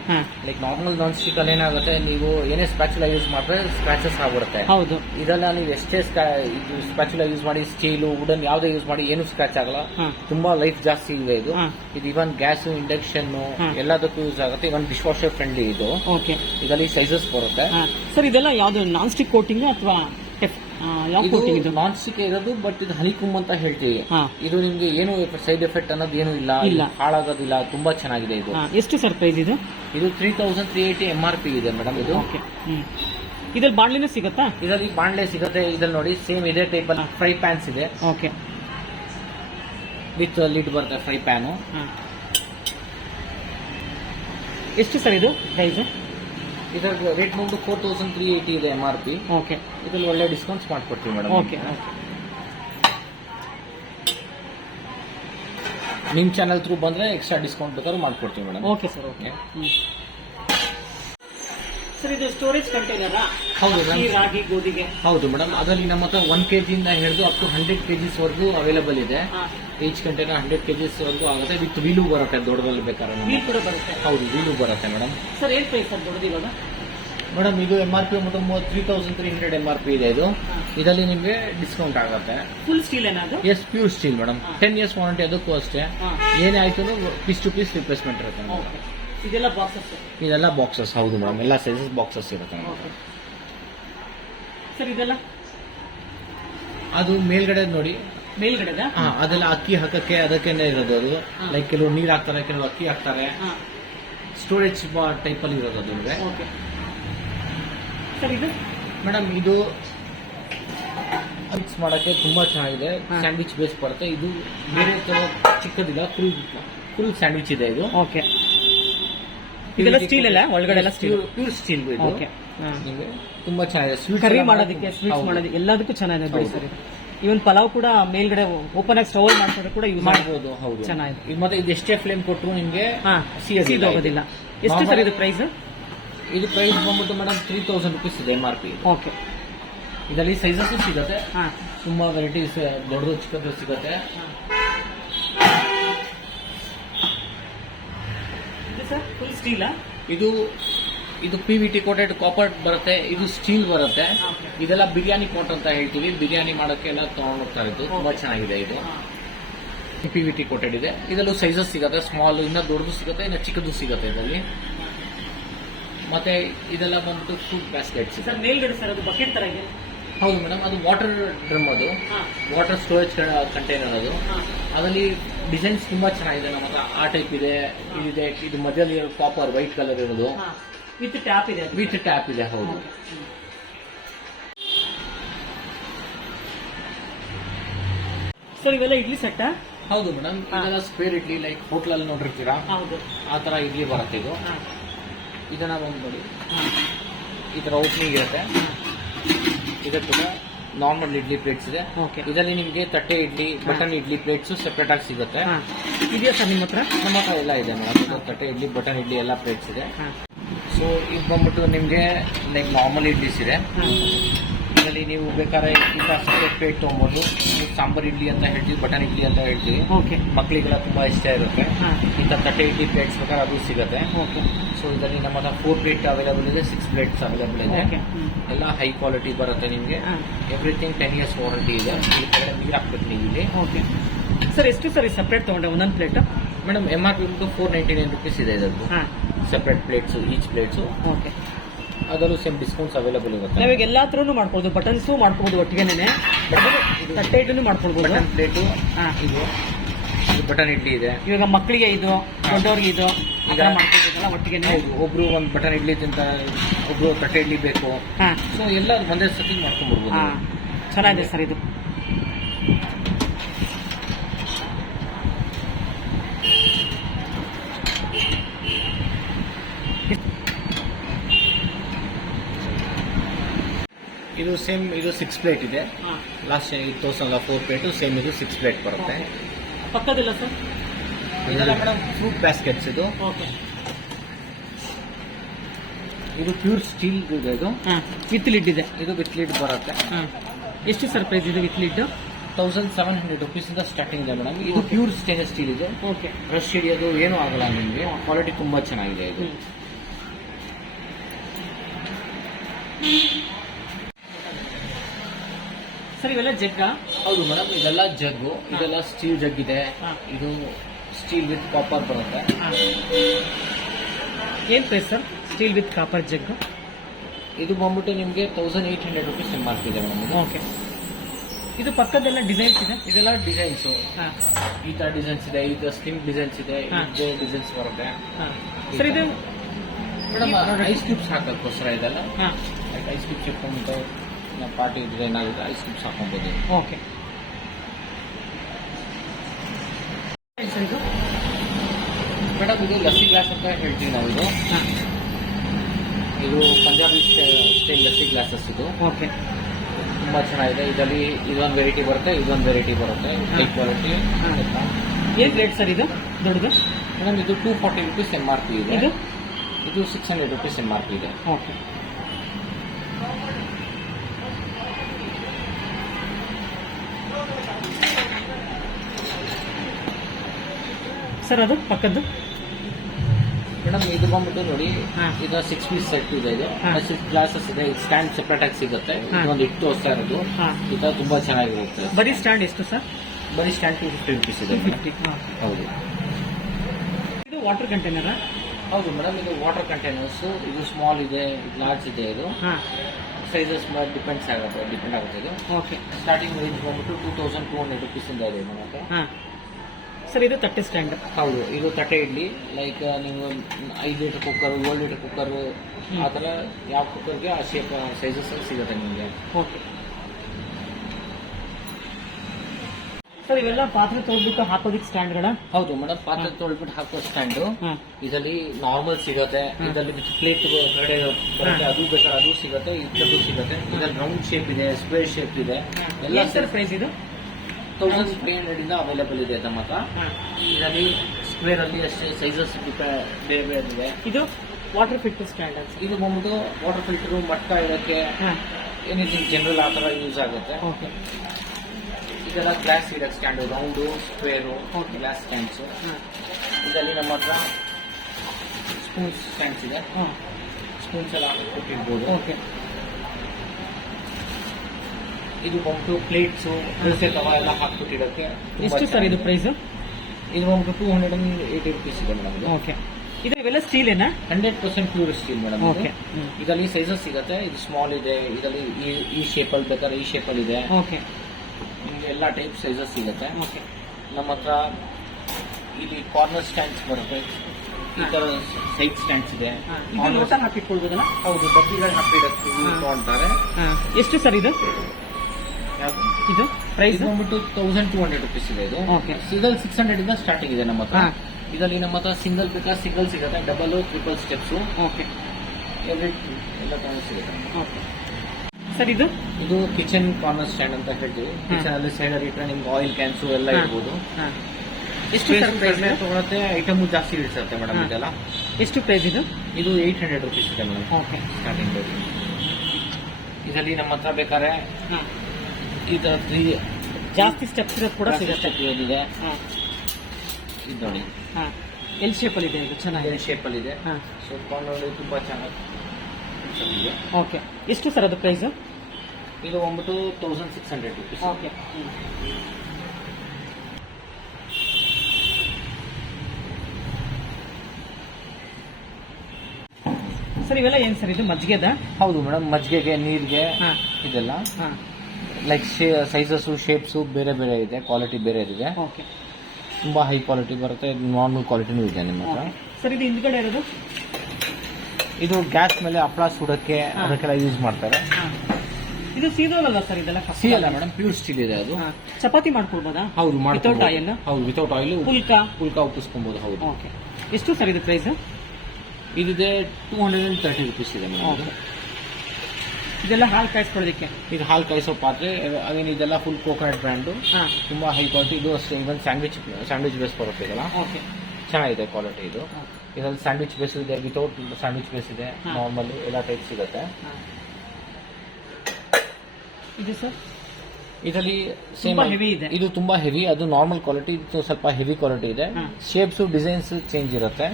A: ಲೈಕ್ ನಾರ್ಮಲ್ ನಾನ್ ಸ್ಟಿಕ್ ಅಲ್ಲಿ ಏನಾಗುತ್ತೆ ನೀವು ಏನೇ ಸ್ಪ್ಯಾಚುಲ ಯೂಸ್ ಮಾಡಿದ್ರೆ ಸ್ಕ್ರಾಚಸ್ ಆಗ್ಬಿಡುತ್ತೆ.
B: ಹೌದು.
A: ಇದೆಲ್ಲ ನೀವು ಎಷ್ಟೇ ಇದು ಸ್ಪ್ಯಾಚುಲ ಯೂಸ್ ಮಾಡಿ ಸ್ಟೀಲು ವುಡನ್ ಯಾವುದೇ ಯೂಸ್ ಮಾಡಿ ಏನು ಸ್ಕ್ರಾಚ್ ಆಗಲ್ಲ. ತುಂಬಾ ಲೈಫ್ ಜಾಸ್ತಿ ಇದೆ ಇದು. ಇದು ಇವನ್ ಗ್ಯಾಸ್ ಇಂಡಕ್ಷನ್ ಎಲ್ಲದಕ್ಕೂ ಯೂಸ್ ಆಗುತ್ತೆ. ಇವನ್ ಡಿಶ್ ವಾಷರ್ ಫ್ರೆಂಡ್ಲಿ ಇದು.
B: ಓಕೆ.
A: ಇದರಲ್ಲಿ ಸೈಜಸ್ ಬರುತ್ತೆ.
B: ಸರ್ ಇದೆಲ್ಲ ಯಾವ್ದು ನಾನ್ ಸ್ಟಿಕ್ ಕೋಟಿಂಗ್ ಅಥವಾ ಇದು
A: ಇರೋದು ಬಟ್ ಇದು ಹನಿಕುಂಬ್ ಅಂತ ಹೇಳ್ತೀವಿ. ಇದು ನಿಮ್ಗೆ ಏನು ಸೈಡ್ ಎಫೆಕ್ಟ್ ಅನ್ನೋದು ಏನು ಇಲ್ಲ.
B: ಇಲ್ಲ.
A: ಹಾಳಾಗೋದಿಲ್ಲ ತುಂಬಾ ಚೆನ್ನಾಗಿದೆ ಇದು.
B: ಎಷ್ಟು ಸರ್ ಪ್ರೈಸ್ ಇದು?
A: ಇದು three thousand three eighty M R P ಇದೆ ಮೇಡಮ್ ಇದು.
B: ಇದ್ರಲ್ಲಿ ಬಾಣ್ಲಿನೂ ಸಿಗುತ್ತಾ?
A: ಇದರಲ್ಲಿ ಬಾಂಡ್ಲೆ ಸಿಗುತ್ತೆ. ಇದ್ರಲ್ಲಿ ನೋಡಿ ಸೇಮ್ ಇದೇ ಟೈಪ್ ಅಲ್ಲಿ ಫ್ರೈ ಪ್ಯಾನ್ಸ್ ಇದೆ.
B: ಓಕೆ
A: ವಿತ್ ಲಿಡ್ ಬರುತ್ತೆ ಫ್ರೈ ಪ್ಯಾನು
B: ಎಷ್ಟು ಸರ್ ಇದು ಪ್ರೈಸ್
A: ಇದರ ರೇಟ್ ಬಂದು ಫೋರ್ ತೌಸಂಡ್ ತ್ರೀ ಏಯ್ಟಿ ಇದೆ ಎಂ ಆರ್ ಪಿ
B: ಓಕೆ
A: ಇದ್ರಲ್ಲಿ ಒಳ್ಳೆ ಡಿಸ್ಕೌಂಟ್ಸ್ ಮಾಡ್ಕೊಡ್ತೀವಿ ಮೇಡಮ್
B: ಓಕೆ
A: ನಿಮ್ ಚಾನಲ್ ಥ್ರೂ ಬಂದ್ರೆ ಎಕ್ಸ್ಟ್ರಾ ಡಿಸ್ಕೌಂಟ್ ಬೇಕಾದ್ರೂ ಮಾಡ್ಕೊಡ್ತೀವಿ madam
B: okay sir okay sir ಇದು ಸ್ಟೋರೇಜ್ ಕಂಟೈನರಾ
A: ಹೌದು
B: ಈ ರಾಗಿ ಗೋಧಿಗೆ.
A: ಹೌದು ಮೇಡಮ್ ಅದರಲ್ಲಿ ನಮ್ಮ ಹತ್ರ ಒನ್ ಕೆ ಜಿಯಿಂದ ಹಿಡಿದು ಅಪ್ ಟು ಹಂಡ್ರೆಡ್ ಕೆಜಿಸ್ ವರೆಗೂ ಅವೈಲೇಬಲ್ ಇದೆ.
B: ಹಾ.
A: ಈಚ್ ಕಂಟೈನರ್ ಹಂಡ್ರೆಡ್ ಕೆಜಿಸ್ ವರೆಗೂ ಆಗುತ್ತೆ. ವಿತ್ ವೀಲು ಬರುತ್ತೆ ದೊಡ್ಡದಲ್ಲಿ ಬೇಕಾದ್ರೆ ನಮ್ಗೆ.
B: ನೀರು ಕೂಡ ಬರುತ್ತೆ.
A: ಹೌದು ವೀಲು ಬರುತ್ತೆ ಮೇಡಮ್
B: ಸರ್ ಏನ್ ಪ್ರೈಸ್ ಸರ್ ದೊಡ್ಡದು ಇವಾಗ?
A: ಮೇಡಮ್ ಇದು ಎಂ ಆರ್ ಪಿ ಮತ್ತು three thousand three hundred M R P ಇದೆ ಇದು. ಇದರಲ್ಲಿ ನಿಮಗೆ ಡಿಸ್ಕೌಂಟ್ ಆಗುತ್ತೆ.
B: ಫುಲ್ ಸ್ಟೀಲ್ ಏನಾದ್ರು
A: yes pure steel madam. Ten years warranty ಅದಕ್ಕೂ ಅಷ್ಟೇ.
B: ಹಾ.
A: ಏನೇ ಆಯ್ತು ಪೀಸ್ ಟು ಪೀಸ್ ರಿಪ್ಲೇಸ್ಮೆಂಟ್ ಇರುತ್ತೆ.
B: ಓಕೆ ಇದೆಲ್ಲ ಬಾಕ್ಸಸ್
A: ಇದೆಲ್ಲ ಬಾಕ್ಸಸ್ ಹೌದು ಮೇಡಮ್ ಎಲ್ಲ ಸೈಜಸ್ ಬಾಕ್ಸಸ್ ಇರುತ್ತೆ ನಮ್ಗೆ.
B: ಸರ್ ಇದೆಲ್ಲ?
A: ಅದು ಮೇಲ್ಗಡೆ ನೋಡಿ.
B: ಮೇಲ್ಗಡೆ
A: ಹಾ ಅದೆಲ್ಲ ಅಕ್ಕಿ ಹಾಕಕ್ಕೆ ಅದಕ್ಕೇನೆ ಇರೋದು ಅದು. ಲೈಕ್ ಕೆಲವು ನೀರು ಹಾಕ್ತಾರೆ ಕೆಲವು ಅಕ್ಕಿ ಹಾಕ್ತಾರೆ. ಸ್ಟೋರೇಜ್ ಟೈಪ್ ಅಲ್ಲಿ ಇರೋದು ಅದು
B: ಓಕೆ ಸರ್ ಇದು?
A: ಮೇಡಮ್ ಇದು ಮಿಕ್ಸ್ ಮಾಡಕ್ಕೆ ತುಂಬಾ ಚೆನ್ನಾಗಿದೆ. ಸ್ಯಾಂಡ್ವಿಚ್ ಬೇಸ್ ಬರುತ್ತೆ. ಇದು ಬೇರೆ ತರ ಚಿಕ್ಕದಿಲ್ಲ ಫುಲ್ ಫುಲ್ ಸ್ಯಾಂಡ್ವಿಚ್ ಇದೆ ಇದು.
B: ಓಕೆ ಇದೆಲ್ಲ ಸ್ಟೀಲ್ ಅಲ್ಲ? ಒಳಗಡೆ ಎಲ್ಲ ಸ್ಟೀಲ್
A: ಪ್ಯೂರ್ ಸ್ಟೀಲ್ ಇದು.
B: ಓಕೆ
A: ನಿಮ್ಗೆ ತುಂಬಾ ಚೆನ್ನಾಗಿದೆ. ಸ್ವೀಟ್
B: ಕರಿ ಮಾಡೋದಕ್ಕೆ ಸ್ವೀಟ್ಸ್ ಮಾಡೋದಕ್ಕೆ ಎಲ್ಲದಕ್ಕೂ ಚೆನ್ನಾಗಿದೆ ಬಿಡಿ
A: ಹೌದು.
B: ಸರ್ ಇವನ್ ಪಲಾವ್ ಕೂಡ ಮೇಲ್ಗಡೆ ಓಪನ್ ಆಗಿ ಸ್ಟವ್ ಮಾಡ್ಕೊಂಡ್ರೆ ಕೂಡ ಯೂಸ್
A: ಮಾಡಬಹುದು ಹೌದು.
B: ಚೆನ್ನಾಗಿದೆ.
A: ಇದು ಮತ್ತೆ ಇದು ಎಷ್ಟೇ ಫ್ಲೇಮ್ ಕೊಟ್ಟರು ನಿಮಗೆ
B: ಹಾ
A: ಸಿಗೋದಿಲ್ಲ
B: ಸೀದೋಗೋದಿಲ್ಲ
A: ಇದು.
B: ಎಷ್ಟು ಸರ್ ಇದು ಪ್ರೈಸ್
A: ಇದು ಪ್ರೈಸ್ ಬಂದ್ಬಿಟ್ಟು ಮೇಡಮ್ ತ್ರೀ ತೌಸಂಡ್ ರುಪೀಸ್ ಇದೆ ಎಂ ಆರ್ ಪಿ
B: ಓಕೆ
A: ಇದರಲ್ಲಿ ಸೈಜಸ್ ಸಿಗುತ್ತೆ.
B: ಹಾ.
A: ತುಂಬಾ ವೆರೈಟೀಸ್ ದೊಡ್ಡದು ಚಿಕ್ಕದು ಸಿಗುತ್ತೆ.
B: ಸರ್? ಫುಲ್ ಸ್ಟೀಲಾ
A: ಇದು ಇದು P V T coated copper ಬರುತ್ತೆ ಇದು ಸ್ಟೀಲ್ ಬರುತ್ತೆ. ಇದೆಲ್ಲ ಬಿರಿಯಾನಿ ಕೋಟ್ ಅಂತ ಹೇಳ್ತೀವಿ. ಬಿರಿಯಾನಿ ಮಾಡೋಕ್ಕೆ ಎಲ್ಲ ತಗೊಂಡ್ ಇದ್ದು ಇದು ತುಂಬಾ ಚೆನ್ನಾಗಿದೆ ಇದು. ಪಿ ವಿ ಟಿ ಕೋಟೆಡ್ ಇದೆ. ಇದರಲ್ಲೂ ಸೈಜಸ್ ಸಿಗುತ್ತೆ. ಸ್ಮಾಲ್ ಇನ್ನ ದೊಡ್ಡದು ಸಿಗುತ್ತೆ ಇನ್ನ ಚಿಕ್ಕದು ಸಿಗುತ್ತೆ ಇದರಲ್ಲಿ. ಮತ್ತೆ ಇದೆಲ್ಲ ಬಂದ್ಬಿಟ್ಟು ಫ್ರೂಟ್ ಬ್ಯಾಸ್ಕೆಟ್ಸ್
B: ಸರ್ ಮೇಲ್ಗಡೆ ಸರ್ ಅದು ಬಕೆಟ್ ತರ ಇದೆ.
A: ಹೌದು ಮೇಡಮ್ ಅದು ವಾಟರ್ ಡ್ರಮ್ ಅದು. ವಾಟರ್ ಸ್ಟೋರೇಜ್ ಕಂಟೈನರ್ ಅದು. ಅದರಲ್ಲಿ ಡಿಸೈನ್ಸ್ ತುಂಬಾ ಚೆನ್ನಾಗಿದೆ ನಮ್ಮ ಹತ್ರ ಆ ಟೈಪ್ ಇದೆ ಇದೆ ಇದು ಮಧ್ಯದಲ್ಲಿ ಕಾಪರ್ ವೈಟ್ ಕಲರ್ ಇರೋದು.
B: ವಿತ್ ಟ್ಯಾಪ್ ಇದೆ.
A: ವಿತ್ ಟ್ಯಾಪ್ ಇದೆ ಹೌದು.
B: ಸರ್ ಇವೆಲ್ಲ ಇಡ್ಲಿ ಸೆಟ್ಟ?
A: ಹೌದು ಮೇಡಮ್. ಇದೆಲ್ಲ ಸ್ಕ್ವೇರ್ ಇಡ್ಲಿ ಲೈಕ್ ಹೋಟ್ಲಲ್ಲಿ ನೋಡಿರ್ತೀರಾ?
B: ಹೌದು.
A: ಆ ತರ ಇಡ್ಲಿ ಬರುತ್ತೆ ಇದು. ಇದನ್ನ ಬಂದ್ಬಿಡಿ.
B: ಹಾ.
A: ಈ ತರ ಓಪನಿಂಗ್ ಇರುತ್ತೆ. ಇದರ ಕೂಡ ನಾರ್ಮಲ್ ಇಡ್ಲಿ ಪ್ಲೇಟ್ಸ್ ಇದೆ.
B: ಓಕೆ
A: ಇದರಲ್ಲಿ ನಿಮಗೆ ತಟ್ಟೆ idli button idli plates separate ಆಗಿ ಸಿಗುತ್ತೆ.
B: ಹಾ. ಇದೆಯಾ ಸರ್ ನಿಮ್ಮ ಹತ್ರ?
A: ನಮ್ಮ ಹತ್ರ ಎಲ್ಲ ಇದೆ ಮೇಡಮ್ ತಟ್ಟೆ ಇಡ್ಲಿ ಬಟನ್ ಇಡ್ಲಿ ಎಲ್ಲ ಪ್ಲೇಟ್ಸ್ ಇದೆ.
B: ಹಾ.
A: ಸೊ ಇದು ಬಂದ್ಬಿಟ್ಟು ನಿಮಗೆ ಲೈಕ್ ನಾರ್ಮಲ್ ಇಡ್ಲಿಸ್ ಇದೆ.
B: ಹಾ.
A: ಇದರಲ್ಲಿ ನೀವು ಬೇಕಾದ್ರೆ ತರ ಸೆಪರೇಟ್ ಪ್ಲೇಟ್ ತೊಗೊಬೋದು ನೀವು ಸಾಂಬಾರ್ ಇಡ್ಲಿ ಅಂತ ಹೇಳ್ತೀವಿ ಬಟನ್ ಇಡ್ಲಿ ಅಂತ ಹೇಳ್ತೀವಿ.
B: ಓಕೆ.
A: ಮಕ್ಕಳಿಗೆಲ್ಲ ತುಂಬಾ ಇಷ್ಟ ಇರುತ್ತೆ.
B: ಇಂತ
A: ಇಂಥ ತಟ್ಟೆ ಇಡ್ಲಿ ಪ್ಲೇಟ್ಸ್ ಬೇಕಾದ್ರೆ ಅದು ಸಿಗುತ್ತೆ.
B: ಓಕೆ.
A: ಸೊ ಇದರಲ್ಲಿ ನಮ್ಮ ಹತ್ರ ಫೋರ್ ಪ್ಲೇಟ್ ಅವೈಲೇಬಲ್ ಇದೆ ಸಿಕ್ಸ್ ಪ್ಲೇಟ್ಸ್ ಅವೈಲೇಬಲ್ ಇದೆ. ಎಲ್ಲ ಹೈ ಕ್ವಾಲಿಟಿ ಬರುತ್ತೆ ನಿಮಗೆ. ಎವ್ರಿಥಿಂಗ್ ಟೆನ್ ಇಯರ್ಸ್ ವಾರಂಟಿ ಇದೆ. ಈ ಕಡೆ ನೀರು ಹಾಕ್ಬೇಕು ನೀವು ಇಲ್ಲಿ.
B: ಓಕೆ. ಸರ್ ಎಷ್ಟು ಸರ್ ಸಪ್ರೇಟ್ ತೊಗೊಂಡೆ ಒಂದೊಂದು plate
A: madam M R P four ninety nine rupees ಇದೆ ಇದರದ್ದು. Separate plates each plates
B: okay.
A: ಅದರಲ್ಲೂ ಸೇಮ್ ಡಿಸ್ಕೌಂಟ್ಸ್ ಅವೈಲೇಬಲ್ ಇರುತ್ತೆ.
B: ನಾವೀಗ ಎಲ್ಲ ಥರನೂ ಮಾಡ್ಬೋದು. ಬಟನ್ಸು ಮಾಡ್ಕೊಳ್ಬೋದು ಒಟ್ಟಿಗೆನೇ ತಟ್ಟೆ ಇಡ್ಲಿನೂ ಮಾಡ್ಕೊಳ್ಬೋದು.
A: ಬಟನ್ ಪ್ಲೇಟು
B: ಹಾ.
A: ಇದು ಇದು ಬಟನ್ ಇಡ್ಲಿ ಇದೆ.
B: ಇವಾಗ ಮಕ್ಕಳಿಗೆ ಇದು ದೊಡ್ಡವ್ರಿಗೆ ಇದು ಈಗ ಮಾಡ್ಕೊಬೋದಲ್ಲ ಒಟ್ಟಿಗೆನೆ?
A: ಹೌದು ಒಬ್ರು ಒಂದು ಬಟನ್ ಇಡ್ಲಿ ತಿಂತ ಒಬ್ರು ತಟ್ಟೆ ಇಡ್ಲಿ ಬೇಕು.
B: ಹಾಂ.
A: ಸೊ ಎಲ್ಲ ಒಂದೇ ಸತಿ ಮಾಡ್ಕೊಂಡ್ಬಿಡ್ಬೋದು.
B: ಹಾ. ಚೆನ್ನಾಗಿದೆ ಸರ್ ಇದು.
A: ಇದು ಸೇಮ್ ಇದು ಸಿಕ್ಸ್ ಪ್ಲೇಟ್ ಇದೆ.
B: ಲಾಸ್ಟ್
A: ಲಾಸ್ಟ್ ಇದು ತೋರ್ಸಲ್ಲ ಫೋರ್ ಪ್ಲೇಟು ಸೇಮ್ ಇದು ಸಿಕ್ಸ್ ಪ್ಲೇಟ್ ಬರುತ್ತೆ.
B: ಪಕ್ಕದಿಲ್ಲ ಸರ್?
A: ಇದೆಲ್ಲ ಮೇಡಮ್ ಫ್ರೂಟ್ ಬ್ಯಾಸ್ಕೆಟ್ಸ್ ಇದು.
B: ಓಕೆ.
A: ಇದು ಪ್ಯೂರ್ ಸ್ಟೀಲ್ ಇದೆ ಇದು.
B: ಹಾ. ವಿತ್ ಲಿಡ್ ಇದೆ.
A: ಇದು ವಿತ್ ಲಿಡ್ ಬರುತ್ತೆ.
B: ಹಾ. ಎಷ್ಟು ಸರ್ ಪ್ರೈಸ್ ಇದೆ with lid
A: thousand seven hundred rupees ಇಂದ ಸ್ಟಾರ್ಟಿಂಗ್ ಇದೆ ಮೇಡಮ್. ಇದು ಪ್ಯೂರ್ ಸ್ಟೇನ್ಲೆಸ್ ಸ್ಟೀಲ್ ಇದೆ.
B: ಓಕೆ.
A: ರಶ್ ಹಿಡಿಯೋದು ಏನೂ ಆಗಲ್ಲ ನಿಮಗೆ. ಕ್ವಾಲಿಟಿ ತುಂಬಾ ಚೆನ್ನಾಗಿದೆ ಇದು.
B: ಸರ್ ಇವೆಲ್ಲ ಜಗ್ಗ?
A: ಹೌದು ಮೇಡಮ್ ಇದೆಲ್ಲ ಜಗ್ಗು ಇದೆಲ್ಲ ಸ್ಟೀಲ್ ಜಗ್ ಇದೆ
B: ಹಾ.
A: ಇದು ಸ್ಟೀಲ್ ವಿತ್ ಕಾಪರ್ ಬರುತ್ತೆ.
B: ಏನ್ price sir steel with copper jug
A: ಇದು ಬಂದ್ಬಿಟ್ಟು ನಿಮಗೆ thousand eight hundred rupees M R P ಇದೆ. ಮೇಡಮ್ ಇದು
B: ಓಕೆ ಇದು ಪಕ್ಕದೆಲ್ಲ ಡಿಸೈನ್ಸ್ ಇದೆ?
A: ಇದೆಲ್ಲ ಡಿಸೈನ್ಸ್
B: ಹಾ.
A: ಈ ತರ ಡಿಸೈನ್ಸ್ ಇದೆ ಈ ತರ ಸ್ಲಿಮ್ ಡಿಸೈನ್ಸ್ ಇದೆ
B: ಹಾ.
A: ಇದೇ ಡಿಸೈನ್ಸ್ ಬರುತ್ತೆ.
B: ಹಾ. ಸರ್ ಇದು
A: ಮೇಡಮ್ ಐಸ್ ಕ್ಯೂಬ್ಸ್ ಹಾಕೋಕ್ಕೋಸ್ಕರ ಇದೆಲ್ಲ?
B: ಹಾ.
A: ಐಸ್ ಕ್ಯೂಬ್ಸ್ ಇಟ್ಕೊಂಡ್ಬಿಟ್ಟು ನಾವು ಪಾರ್ಟಿ ಇದ್ರೆ ಆಗಿದೆ ಐಸ್ ಕ್ಯೂಬ್ಸ್ ಹಾಕೊಬೋದು
B: ಓಕೆ
A: ಮೇಡಮ್ ಇದು ಲಸ್ಸಿ ಗ್ಲಾಸ್ ಅಂತ ಹೇಳ್ತೀವಿ ನಾವು ಇದು. ಇದು ಪಂಜಾಬಿ ಸ್ಟೈಲ್ ಲಸ್ಸಿ ಗ್ಲಾಸಸ್ ಇದು.
B: ಓಕೆ
A: ತುಂಬ ಚೆನ್ನಾಗಿದೆ. ಇದರಲ್ಲಿ ಇದೊಂದು ವೆರೈಟಿ ಬರುತ್ತೆ ಇದೊಂದು ವೆರೈಟಿ ಬರುತ್ತೆ. ಹೈ. ಕ್ವಾಲಿಟಿ
B: ಏನು ರೇಟ್ ಸರ್ ಇದು? ದೊಡ್ಡದು?
A: ಮೇಡಮ್ ಇದು two forty rupees M R P ಇದೆ.
B: ಇದು?
A: ಇದು six hundred rupees M R P ಇದೆ.
B: ಓಕೆ ಸರ್ ಅದು ಪಕ್ಕದ್ದು?
A: ಮೇಡಮ್ ಇದು ಬಂದ್ಬಿಟ್ಟು ನೋಡಿ
B: ಹಾ.
A: ಇದು ಸಿಕ್ಸ್ ಪೀಸ್ ಸೆಟ್ ಇದೆ ಇದು.
B: ಹಾ.
A: ಸಿಕ್ಸ್ ಗ್ಲಾಸಸ್ ಇದೆ ಇದು ಸ್ಟ್ಯಾಂಡ್ ಸೆಪರೇಟ್ ಆಗಿ ಸಿಗುತ್ತೆ.
B: ಹಾ.
A: ಒಂದು ಇಟ್ಟು ಹೊಸ ಇರೋದು.
B: ಹಾ.
A: ಇದು ತುಂಬಾ ಚೆನ್ನಾಗಿರುತ್ತೆ.
B: ಬರೀ ಸ್ಟ್ಯಾಂಡ್ ಎಷ್ಟು ಸರ್?
A: ಬರೀ ಸ್ಟ್ಯಾಂಡ್ ಟು ಫಿಫ್ಟಿ ರುಪೀಸ್ ಇದೆ ಮೇಡಮ್. ಹೌದು.
B: ಇದು ವಾಟರ್ ಕಂಟೈನರ್
A: ಹೌದು ಮೇಡಮ್ ಇದು ವಾಟರ್ ಕಂಟೈನರ್ಸ್ ಇದು ಸ್ಮಾಲ್ ಇದೆ ಲಾರ್ಜ್ ಇದೆ ಇದು.
B: ಹಾಂ.
A: ಸೈಜಸ್ ಮೇಲೆ ಡಿಪೆಂಡ್ಸ್ ಆಗುತ್ತೆ ಡಿಪೆಂಡ್ ಆಗುತ್ತೆ ಇದು.
B: ಓಕೆ
A: ಸ್ಟಾರ್ಟಿಂಗ್ ರೇಂಜ್ ಬಂದ್ಬಿಟ್ಟು two thousand two hundred rupees ಇಂದ ಇದೆ ನಮ್ಮ ಹತ್ರ
B: ಹಾಂ. ಸರ್ ಇದು ತಟ್ಟೆ ಸ್ಟ್ಯಾಂಡ್
A: ಹೌದು ಇದು ತಟ್ಟೆ ಇಡ್ಲಿ. ಲೈಕ್ ನೀವು ಐದು ಲೀಟರ್ ಕುಕ್ಕರ್ ಏಳು ಲೀಟರ್ ಕುಕ್ಕರ್. ಆ ಥರ ಯಾವ ಕುಕ್ಕರ್ಗೆ ಆ ಶೇಪ್ ಸೈಜಸ್ ಸಿಗುತ್ತೆ ನಿಮಗೆ.
B: ಓಕೆ. ಸರ್ ಇವೆಲ್ಲ ಪಾತ್ರೆ ತೊಳ್ಬಿಟ್ಟು ಹಾಕೋದಿಕ್ಕೆ ಸ್ಟ್ಯಾಂಡ್ಗಳ
A: ಹೌದು ಮೇಡಮ್ ಪಾತ್ರೆ. ತೊಳ್ಬಿಟ್ಟು ಹಾಕೋ ಸ್ಟ್ಯಾಂಡ್ ಇದರಲ್ಲಿ ನಾರ್ಮಲ್ ಸಿಗುತ್ತೆ. ಇದರಲ್ಲಿ ವಿತ್ ಪ್ಲೇಟ್ ಕಡೆ ಬರುತ್ತೆ ಅದು ಬೇಕಾದ್ರೆ ಅದು ಸಿಗುತ್ತೆ ಇದ್ದದ್ದು ಸಿಗುತ್ತೆ. ಇದರಲ್ಲಿ ರೌಂಡ್ ಶೇಪ್ ಇದೆ ಸ್ಕ್ವೇರ್ ಶೇಪ್ ಇದೆ. ಎಲ್ಲ
B: ಸರ್ ಪ್ರೈಸ್ ಇದು?
A: ತೌಸಂಡ್ ತ್ರೀ ಹಂಡ್ರೆಡ್ ಇಂದ ಅವೈಲೇಬಲ್ ಇದೆ ನಮ್ಮ ಹತ್ರ. ಇದರಲ್ಲಿ ಸ್ಕ್ವೇರ್ ಅಲ್ಲಿ ಅಷ್ಟೇ ಸೈಜಸ್ ಬೇರೆ ಬೇರೆ ಇದೆ
B: ಇದು ವಾಟರ್ ಫಿಲ್ಟರ್ ಸ್ಟ್ಯಾಂಡ್
A: ಇದು ಬಂದ್ಬಿಟ್ಟು ವಾಟರ್ ಫಿಲ್ಟರ್ ಮಟ್ಟ ಇಡಕ್ಕೆ
B: ಹಾಂ.
A: ಎನಿಥಿಂಗ್ ಜನರಲ್ ಆ ಥರ ಯೂಸ್ ಆಗುತ್ತೆ.
B: ಓಕೆ
A: ಇದೆಲ್ಲ glass ಇಡಕ್ಕೆ stand round square. Glass stands
B: ಹಾಂ.
A: ಇದರಲ್ಲಿ ನಮ್ಮ ಹತ್ರ ಸ್ಪೂನ್ಸ್ ಸ್ಟ್ಯಾಂಡ್ಸ್ ಇದೆ.
B: ಹಾಂ.
A: ಸ್ಪೂನ್ಸ್ ಎಲ್ಲ ಕೊಟ್ಟಿರ್ಬೋದು.
B: ಓಕೆ
A: ಇದು ಬಂದು ಪ್ಲೇಟ್ಸು ದೋಸೆ ತವ ಎಲ್ಲ ಹಾಕ್ಬಿಟ್ಟಿಡಕ್ಕೆ ತುಂಬಾ
B: ಎಷ್ಟು ಸರ್ ಇದು ಪ್ರೈಸ್
A: ಇದು ಬಂದು two hundred and eighty rupees ಇದೆ ಮೇಡಮ್ ಇದು.
B: ಓಕೆ ಇದು ಇವೆಲ್ಲ ಏನಾ?
A: Hundred percent pure steel madam
B: okay
A: ಇದರಲ್ಲಿ ಸೈಜಸ್ ಸಿಗುತ್ತೆ ಇದು ಸ್ಮಾಲ್ ಇದೆ ಇದರಲ್ಲಿ ಈ ಈ ಶೇಪಲ್ಲಿ ಬೇಕಾದ್ರೆ ಈ ಶೇಪಲ್ಲಿ ಇದೆ.
B: ಓಕೆ
A: ನಿಮ್ಗೆ ಎಲ್ಲ ಟೈಪ್ ಸೈಜಸ್ ಸಿಗುತ್ತೆ.
B: ಓಕೆ
A: ನಮ್ಮ ಹತ್ರ ಇಲ್ಲಿ ಕಾರ್ನರ್ ಸ್ಟ್ಯಾಂಡ್ಸ್ ಬರುತ್ತೆ. ಈ ತರ ಸೈಡ್ ಸ್ಟ್ಯಾಂಡ್ಸ್ ಇದೆ.
B: ಹಾಕಿಟ್ಕೊಳ್ಬೋದಲ್ಲ?
A: ಹೌದು ಡಬ್ಬಿಗಳು ಹಾಕಿಡಕ್ಕೆ. ತಗೊಂತಾರೆ
B: ಎಷ್ಟು ಸರ್ ಇದು? ಇದು ಪ್ರೈಸ್
A: ಬಂದ್ಬಿಟ್ಟು ತೌಸಂಡ್ ಟೂ ಹಂಡ್ರೆಡ್ ರುಪೀಸ್ ಇದೆ ಇದು.
B: Okay.
A: ಸಿಂಗಲ್ ಸಿಕ್ಸ್ ಹಂಡ್ರೆಡ್ ಇಂದ ಸ್ಟಾರ್ಟಿಂಗ್ ಇದೆ ನಮ್ಮ ಹತ್ರ.
B: ಹಾ.
A: ಇದರಲ್ಲಿ ನಮ್ಮ ಹತ್ರ ಸಿಂಗಲ್ ಬೇಕಾ ಸಿಂಗಲ್ ಸಿಗುತ್ತೆ? Double triple steps
B: okay.
A: Every ಎಲ್ಲ ತರ ಸಿಗುತ್ತೆ.
B: ಓಕೆ. ಸರ್ ಇದು?
A: ಇದು ಕಿಚನ್ ಕಾರ್ನರ್ ಸ್ಟ್ಯಾಂಡ್ ಅಂತ ಹೇಳ್ತೀವಿ. ಕಿಚನ್ ಅಲ್ಲಿ ಸೈಡ್ ಇಟ್ಟರೆ ನಿಮ್ಗೆ ಆಯಿಲ್ ಕ್ಯಾನ್ಸು ಎಲ್ಲ
B: ಹಾ.
A: ಇರ್ಬೋದು.
B: ಹಾಂ. ಎಷ್ಟು ಸರ್ ಪ್ರೈಸ್
A: ತಗೊಳತ್ತೆ ಐಟಮ್ ಜಾಸ್ತಿ ಇಳಿಸುತ್ತೆ ಮೇಡಮ್
B: ಹಾ.
A: ಇದೆಲ್ಲ.
B: ಎಷ್ಟು ಪ್ರೈಸ್ ಇದು?
A: ಇದು ಏಟ್ ಹಂಡ್ರೆಡ್ ರುಪೀಸ್ ಇದೆ ಮೇಡಮ್
B: ಓಕೆ.
A: ಸ್ಟಾರ್ಟಿಂಗ್ ಇದರಲ್ಲಿ ನಮ್ಮ ಹತ್ರ ಬೇಕಾದ್ರೆ
B: ಹಾಂ.
A: ಈ ತ್ರೀ
B: ಜಾಸ್ತಿ ಸ್ಟೆಪ್ ಇರೋದು ಕೂಡ ಸಿಗುತ್ತೆ.
A: ಇದೆ. ಇದು ನೋಡಿ.
B: ಹಾಂ. ಎಲ್ ಶೇಪಲ್ಲಿ ಇದೆ ಇದು ಚೆನ್ನಾಗಿ
A: ಶೇಪ್ ಅಲ್ಲಿ ಇದೆ.
B: ಹಾಂ.
A: ಸೊ ಕಾರ್ನರ್ ತುಂಬಾ ಚೆನ್ನಾಗಿದೆ
B: ಓಕೆ ಎಷ್ಟು ಸರ್ ಅದು ಪ್ರೈಸು
A: ಇದು ಒಂಬತ್ತು thousand six hundred rupees
B: okay sir ಇವೆಲ್ಲ ಏನು ಸರ್ ಇದು ಮಜ್ಜಿಗೆದ?
A: ಹೌದು ಮೇಡಮ್ ಮಜ್ಜಿಗೆಗೆ ನೀರಿಗೆ ಇದೆಲ್ಲ.
B: ಹಾಂ.
A: ಲೈಕ್ ಸೈಜಸ್ ಶೇಪ್ಸು ಬೇರೆ ಬೇರೆ ಇದೆ ಕ್ವಾಲಿಟಿ ಬೇರೆ ಇದೆ.
B: ಓಕೆ
A: ತುಂಬಾ ಹೈ ಕ್ವಾಲಿಟಿ ಬರುತ್ತೆ ನಾರ್ಮಲ್ ಕ್ವಾಲಿಟಿನೂ ಇದೆ ನಿಮ್ಮ ಹತ್ರ.
B: ಸರ್ ಇದು ಹಿಂದ್ಗಡೆ ಇರೋದು?
A: ಇದು ಗ್ಯಾಸ್ ಮೇಲೆ ಹಪ್ಪಳ ಸುಡಕ್ಕೆ. ಅದಕ್ಕೆಲ್ಲ ಯೂಸ್ ಮಾಡ್ತಾರೆ.
B: ಇದು ಸೀದೋಲ್ ಅಲ್ಲ ಸರ್ ಇದೆಲ್ಲ
A: ಸಿ ಅಲ್ಲ ಮೇಡಮ್ ಪ್ಯೂರ್ ಸ್ಟೀಲ್ ಇದೆ ಅದು.
B: ಚಪಾತಿ ಮಾಡ್ಕೊಳ್ಬೋದಾ?
A: ಹೌದು
B: ವಿಥೌಟ್ ಆಯಿಲ್
A: ಹೌದು ವಿತೌಟ್ ಆಯಿಲ್
B: ಪುಲ್ಕ
A: ಪುಲ್ಕ ಉಪ್ಪಿಸ್ಕೊಬೋದು ಹೌದು.
B: ಓಕೆ ಎಷ್ಟು ಸರ್ ಇದು ಪ್ರೈಸ್
A: ಇದಿದೆ two hundred and thirty rupees ಇದೆ ಮೇಡಮ್
B: ಇದೆಲ್ಲ ಹಾಲು ಕಾಯಿಸ್ಕೊಳ್ಳೋದಕ್ಕೆ.
A: ಇದು ಹಾಲು ಕಾಯಿಸೋ ಪಾತ್ರೆ ಅದೇನು ಇದೆಲ್ಲ ಫುಲ್ ಕೋಕೋನಟ್ ಬ್ರ್ಯಾಂಡು
B: ತುಂಬ
A: ತುಂಬಾ ಹೈ ಕ್ವಾಲಿಟಿ ಇದು ಅಷ್ಟೇ ಇವನ್ ಸ್ಯಾಂಡ್ವಿಚ್ ಸ್ಯಾಂಡ್ವಿಚ್ ಬೇಸ್ ಬರುತ್ತೆ ಇದೆಲ್ಲ.
B: ಓಕೆ.
A: ಚೆನ್ನಾಗಿದೆ ಕ್ವಾಲಿಟಿ ಇದು. ಇದರಲ್ಲಿ ಸ್ಯಾಂಡ್ವಿಚ್ ಬೇಸ್ ಇದೆ ವಿತೌಟ್ ಸ್ಯಾಂಡ್ವಿಚ್ ಬೇಸ್ ಇದೆ. ನಾರ್ಮಲ್ ಎಲ್ಲ ಟೈಪ್ ಸಿಗುತ್ತೆ.
B: ಇದು ಸರ್
A: ಇದರಲ್ಲಿ ಸೇಮ್
B: ಹೆವಿ ಇದೆ.
A: ಇದು ತುಂಬಾ ಹೆವಿ ಅದು ನಾರ್ಮಲ್ ಕ್ವಾಲಿಟಿ ಇದು ಸ್ವಲ್ಪ ಹೆವಿ ಕ್ವಾಲಿಟಿ ಇದೆ. ಶೇಪ್ಸ್ ಡಿಸೈನ್ಸ್ ಚೇಂಜ್ ಇರುತ್ತೆ.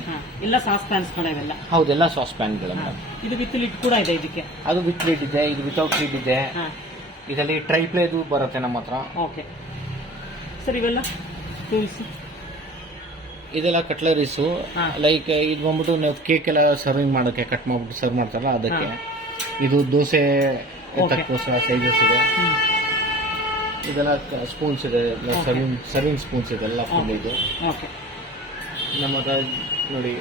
B: ಎಲ್ಲ ಸಾಸ್ ಪ್ಯಾನ್ಸ್ ಗಳಿವೆಲ್ಲ.
A: ಹೌದೆಲ್ಲ ಸಾಸ್ ಪ್ಯಾನ್ಗಳು
B: ಹಾಂ. ಇದು ವಿತ್ ಲಿಡ್ ಕೂಡ ಇದೆ ಇದಕ್ಕೆ.
A: ಅದು ವಿತ್ ಲಿಡ್ ಇದೆ ಇದು ವಿತೌಟ್ ಲಿಡ್ ಇದೆ. ಇದರಲ್ಲಿ ಟ್ರೈ ಪ್ಲೇದು ಬರುತ್ತೆ ನಮ್ಮ ಹತ್ರ.
B: ಓಕೆ ಸರ್ ಇವೆಲ್ಲ
A: ಇದೆಲ್ಲ ಕಟ್ಲರೀಸು ಲೈಕ್ ಇದು ಬಂದ್ಬಿಟ್ಟು ನಾವು ಕೇಕ್ ಎಲ್ಲ ಸರ್ವಿಂಗ್ ಮಾಡೋಕ್ಕೆ ಕಟ್ ಮಾಡ್ಬಿಟ್ಟು ಸರ್ವ್ ಮಾಡ್ತಾರಲ್ಲ ಅದಕ್ಕೆ. ಇದು ದೋಸೆ. ತಕ್ಕೋಸ್ಕರ ಸೈಜಸ್ ಇದೆ. ಇದೆಲ್ಲ ಸ್ಪೂನ್ಸ್ ಇದೆ. ಸರ್ವಿಂಗ್ ಸರ್ವಿಂಗ್ ಸ್ಪೂನ್ಸ್ ಇದೆ ಎಲ್ಲ ಫುಲ್ ಇದು.
B: ಓಕೆ
A: ನಮ್ಮ ಹತ್ರ ನೋಡಿ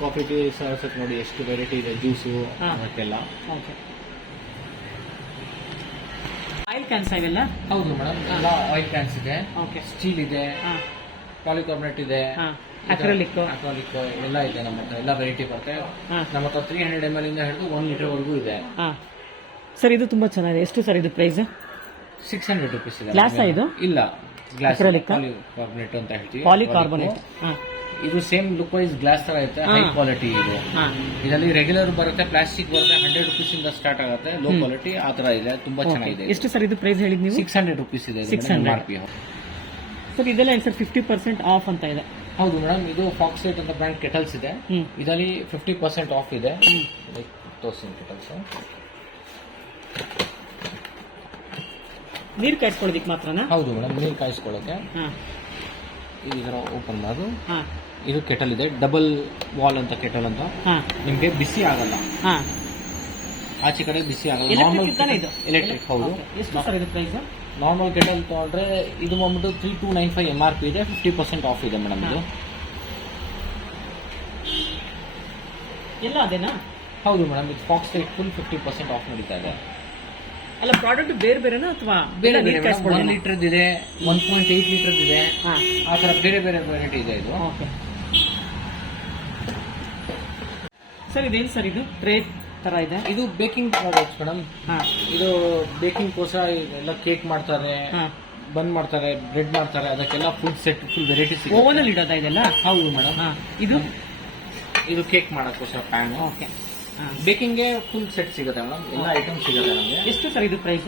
A: ಕಾಫಿ ಟೀ ಸರ್ಸಕ್ಕೆ ನೋಡಿ ಎಷ್ಟು ವೆರೈಟಿ ಇದೆ ಜ್ಯೂಸು. ಅದಕ್ಕೆಲ್ಲ.
B: ಓಕೆ ಆಯಿಲ್ ಕ್ಯಾನ್ಸ್ ಇವೆಲ್ಲ?
A: ಹೌದು ಮೇಡಮ್ ಎಲ್ಲ ಆಯಿಲ್ ಕ್ಯಾನ್ಸ್ ಇದೆ.
B: ಓಕೆ
A: ಸ್ಟೀಲ್ ಇದೆ.
B: ಹಾಂ.
A: ಪಾಲಿಕಾರ್ಬನೇಟ್ ಇದೆ.
B: ಹಾಂ. ಅಕ್ರಲಿಕ್
A: ಅಕ್ರಾಲಿಕ್ ಎಲ್ಲ ಇದೆ ನಮ್ಮ ಹತ್ರ ಎಲ್ಲ ವೆರೈಟಿ ಬರುತ್ತೆ. ನಮ್ಮ ಹತ್ರ ತ್ರೀ ಹಂಡ್ರೆಡ್ ಎಂ ಎಲ್ ಇಂದ ಹಿಡಿದು ಒನ್ ಲೀಟರ್ ವರೆಗೂ ಇದೆ.
B: ಸರ್ ಇದು ತುಂಬಾ ಚೆನ್ನಾಗಿದೆ. ಎಷ್ಟು ಸರ್ ಇದು ಪ್ರೈಸ್
A: ಸಿಕ್ಸ್ ಹಂಡ್ರೆಡ್ ರುಪೀಸ್ ಇದೆ.
B: Glass ಆ ಇದು?
A: ಇಲ್ಲ. ಗ್ಲಾಸ್
B: Acrylic ಆ?
A: ಪಾಲಿಕಾರ್ಬನೇಟ್ ಅಂತ ಹೇಳ್ತೀವಿ.
B: ಪಾಲಿಕಾರ್ಬೊನೇಟ್ ಹಾಂ.
A: ಇದು ಸೇಮ್ ಲುಕ್ ವೈಸ್ ಗ್ಲಾಸ್ ತರ ಇರುತ್ತೆ.
B: ಹಾ.
A: ಹೈ ಕ್ವಾಲಿಟಿ ಇದು.
B: ಹಾಂ.
A: ಇದರಲ್ಲಿ ರೆಗ್ಯುಲರ್ ಬರುತ್ತೆ ಪ್ಲಾಸ್ಟಿಕ್ ಬರುತ್ತೆ ಹಂಡ್ರೆಡ್ ರುಪೀಸ್ ಇಂದ ಸ್ಟಾರ್ಟ್ ಆಗುತ್ತೆ. ಲೋ ಕ್ವಾಲಿಟಿ ಆ ತರ ಇದೆ. ತುಂಬಾ ಚೆನ್ನಾಗಿದೆ
B: ಎಷ್ಟು ಸರ್ ಇದು ಪ್ರೈಸ್ ಹೇಳಿದ್ ನೀವು?
A: ಸಿಕ್ಸ್ ಹಂಡ್ರೆಡ್ ರುಪೀಸ್ ಇದೆ
B: 600.
A: ಆರ್ ಪಿ
B: ಸರ್ ಇದೆಲ್ಲ ಏನು ಸರ್ ಫಿಫ್ಟಿ ಪರ್ಸೆಂಟ್ ಆಫ್ ಅಂತ ಇದೆ?
A: ಹೌದು ಮೇಡಮ್ ಇದು ಫಾಕ್ಸ್ ಏಟ್ ಅಂತ ಬ್ರ್ಯಾಂಡ್ ಕೆಟಲ್ಸ್ ಇದೆ. ಇದರಲ್ಲಿ ಫಿಫ್ಟಿ ಪರ್ಸೆಂಟ್ ಆಫ್ ಇದೆ. ತೋರಿಸ್ತೀನಿ ಕೆಟಲ್ಸ್
B: ನೀರು ಕಾಯಿಸ್ಕೊಳ್ಳೋದಿಕ್ ಮಾತ್ರನಾ?
A: ಹೌದು ಮೇಡಮ್ ನೀರು ಕಾಯಿಸ್ಕೊಳ್ಳೋಕೆ.
B: ಹಾಂ.
A: ಇದು ಇದರ ಓಪನ್ ಮಾಡೋದು.
B: ಹಾಂ.
A: ಇದು ಕೆಟಲ್ ಇದೆ ಡಬಲ್ ವಾಲ್ ಅಂತ ಕೆಟಲ್ ಅಂತ.
B: ಹಾಂ.
A: ನಿಮಗೆ ಬಿಸಿ ಆಗಲ್ಲ.
B: ಹಾಂ.
A: ಆಚೆ ಕಡೆ ಬಿಸಿ ಆಗಲ್ಲ.
B: ತಾನೇ ಇದು?
A: ಎಲೆಕ್ಟ್ರಿಕ್ ಹೌದು.
B: Okay. ಎಷ್ಟು ಸರ್ ಇದು ಪ್ರೈಸ್
A: ನಾರ್ಮಲ್ ಕೆಟಲ್ ತಗೊಂಡ್ರೆ ಇದು ಬಂದ್ಬಿಟ್ಟು three two nine five M R P ಇದೆ ಫಿಫ್ಟಿ ಪರ್ಸೆಂಟ್ ಆಫ್ ಇದೆ ಮೇಡಮ್ ಇದು.
B: ಎಲ್ಲ ಅದೇನಾ?
A: ಹೌದು ಮೇಡಮ್ ಇದು Fox full fifty percent off ನಡೀತಾ ಇದೆ.
B: ಅಲ್ಲ ಪ್ರಾಡಕ್ಟ್ ಬೇರೆ ಬೇರೆನಾ ಅಥವಾ
A: ಬೇರೆ
B: ಬೇರೆ
A: ಒನ್ ಲೀಟರ್ ಇದೆ ಒನ್ ಪಾಯಿಂಟ್ ಏಟ್ ಲೀಟರ್ ಇದೆ. ಆ ಥರ ಬೇರೆ ಬೇರೆ ವೆರೈಟಿ ಇದೆ ಇದು.
B: ಓಕೆ. ಸರ್ ಇದೇನು ಸರ್ ಇದು? ಟ್ರೇ ಥರ ಇದೆ?
A: ಇದು ಬೇಕಿಂಗ್ ಪ್ರಾಡಕ್ಟ್ಸ್ ಮೇಡಮ್.
B: ಹಾಂ.
A: ಇದು ಬೇಕಿಂಗ್ ಕೋಸ ಎಲ್ಲ ಕೇಕ್ ಮಾಡ್ತಾರೆ ಬಂದ್ ಮಾಡ್ತಾರೆ ಬ್ರೆಡ್ ಮಾಡ್ತಾರೆ ಅದಕ್ಕೆಲ್ಲ ಫುಡ್ ಸೆಟ್ ಫುಲ್ ವೆರೈಟೀಸ್
B: ಅಲ್ಲಿ ಇಡೋದಾ ಇದೆಲ್ಲ?
A: ಹೌದು ಮೇಡಮ್.
B: ಇದು?
A: ಇದು ಕೇಕ್ ಮಾಡೋಕ್ಕೋಸ್ಕರ ಪ್ಯಾನ್
B: ಓಕೆ.
A: ಬೇಕಿಂಗ್ಗೆ ಫುಲ್ ಸೆಟ್ ಸಿಗುತ್ತೆ ಮೇಡಮ್ ಎಲ್ಲ ಐಟಮ್ ಸಿಗುತ್ತೆ ನಮಗೆ.
B: ಎಷ್ಟು ಸರ್ ಇದು ಪ್ರೈಸ್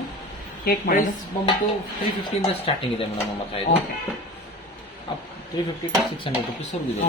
B: ಕೇಕ್
A: ಪ್ರೈಸ್ ಬಂದ್ಬಿಟ್ಟು ತ್ರೀ ಫಿಫ್ಟಿಯಿಂದ ಸ್ಟಾರ್ಟಿಂಗ್ ಇದೆ ಮೇಡಮ್ ನಮ್ಮ ಹತ್ರ ಇದು.
B: Okay
A: three fifty to six hundred rupees ಇದೆ.